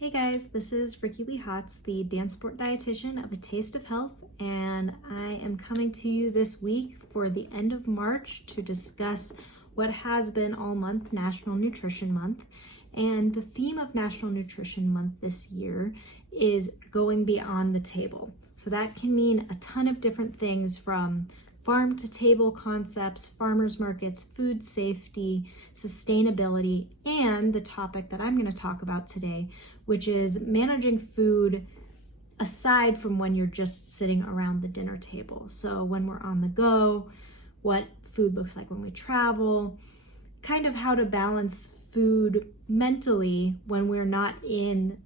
Hey guys, this is Ricci-Lee, the dance sport dietitian of A Taste of Health, and I am coming to you this week for the end of March to discuss what has been all month National Nutrition Month. And the theme of National Nutrition Month this year is going beyond the table. So that can mean a ton of different things, from farm to table concepts, farmers markets, food safety, sustainability, and the topic that I'm going to talk about today, which is managing food aside from when you're just sitting around the dinner table. So when we're on the go, what food looks like when we travel, kind of how to balance food mentally when we're not in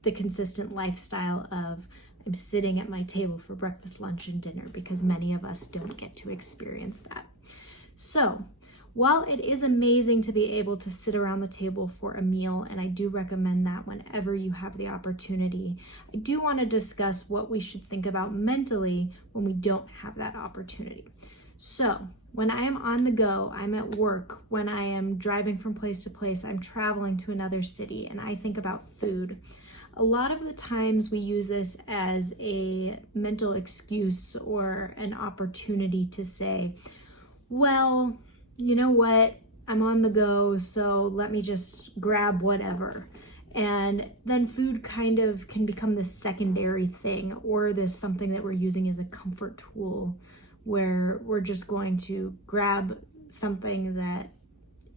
the consistent lifestyle of I'm sitting at my table for breakfast, lunch, and dinner, because many of us don't get to experience that. So while it is amazing to be able to sit around the table for a meal, and I do recommend that whenever you have the opportunity, I do want to discuss what we should think about mentally when we don't have that opportunity. So when I am on the go, I'm at work, when I am driving from place to place, I'm traveling to another city, and I think about food. A lot of the times we use this as a mental excuse or an opportunity to say, well, you know what, I'm on the go, so let me just grab whatever. And then food kind of can become this secondary thing, or this something that we're using as a comfort tool, where we're just going to grab something that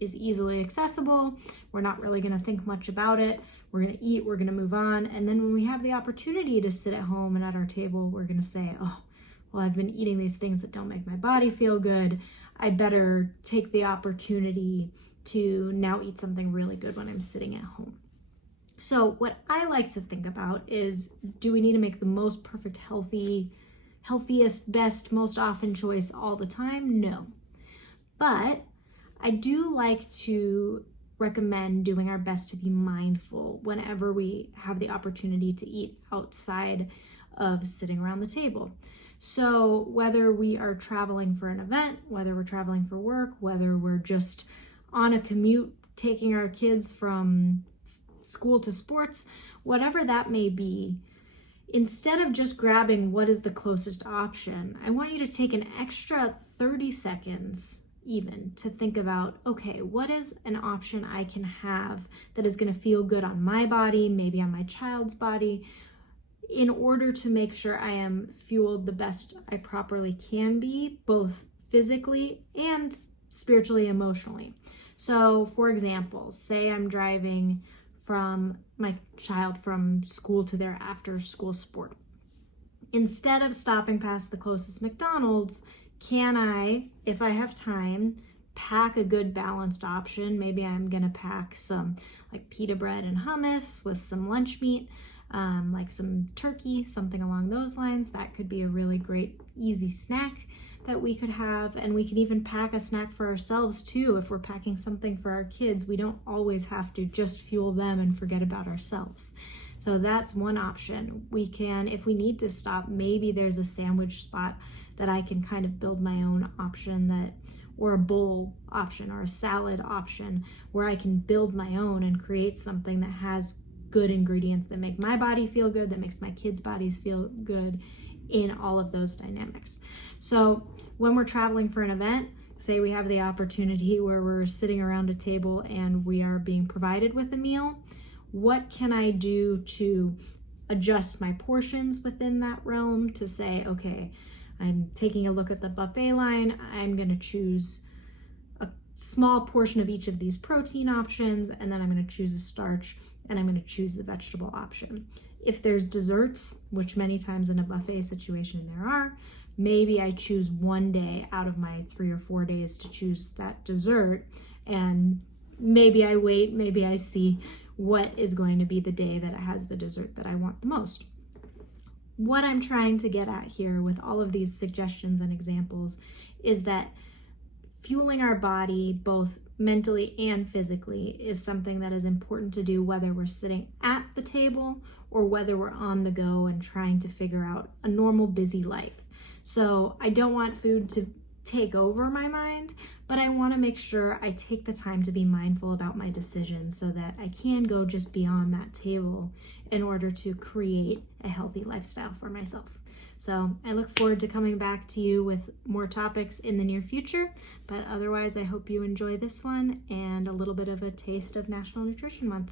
is easily accessible. We're not really going to think much about it. We're going to eat, we're going to move on. And then when we have the opportunity to sit at home and at our table, we're going to say, oh, well, I've been eating these things that don't make my body feel good. I better take the opportunity to now eat something really good when I'm sitting at home. So what I like to think about is, do we need to make the most perfect, healthiest, best, most often choice all the time? No. But I do like to recommend doing our best to be mindful whenever we have the opportunity to eat outside of sitting around the table. So whether we are traveling for an event, whether we're traveling for work, whether we're just on a commute taking our kids from school to sports, whatever that may be, instead of just grabbing what is the closest option, I want you to take an extra 30 seconds even to think about, okay, what is an option I can have that is going to feel good on my body, maybe on my child's body, in order to make sure I am fueled the best I properly can be, both physically and spiritually, emotionally. So for example, say I'm driving from my child from school to their after school sport. Instead of stopping past the closest McDonald's, can I, if I have time, pack a good balanced option? Maybe I'm gonna pack some like pita bread and hummus with some lunch meat, like some turkey, something along those lines. That could be a really great, easy snack that we could have. And we can even pack a snack for ourselves too. If we're packing something for our kids, we don't always have to just fuel them and forget about ourselves. So that's one option. We can, if we need to stop, maybe there's a sandwich spot that I can kind of build my own option, or a bowl option or a salad option, where I can build my own and create something that has good ingredients that make my body feel good, that makes my kids' bodies feel good, in all of those dynamics. So when we're traveling for an event, say we have the opportunity where we're sitting around a table and we are being provided with a meal, what can I do to adjust my portions within that realm to say, okay, I'm taking a look at the buffet line, I'm going to choose a small portion of each of these protein options, and then I'm going to choose a starch, and I'm going to choose the vegetable option. If there's desserts, which many times in a buffet situation there are, maybe I choose one day out of my 3 or 4 days to choose that dessert, and maybe I wait, maybe I see what is going to be the day that it has the dessert that I want the most. What I'm trying to get at here with all of these suggestions and examples is that fueling our body both mentally and physically is something that is important to do, whether we're sitting at the table or whether we're on the go and trying to figure out a normal busy life. So I don't want food to take over my mind, but I want to make sure I take the time to be mindful about my decisions so that I can go just beyond that table in order to create a healthy lifestyle for myself. So I look forward to coming back to you with more topics in the near future, but otherwise I hope you enjoy this one and a little bit of a taste of National Nutrition Month.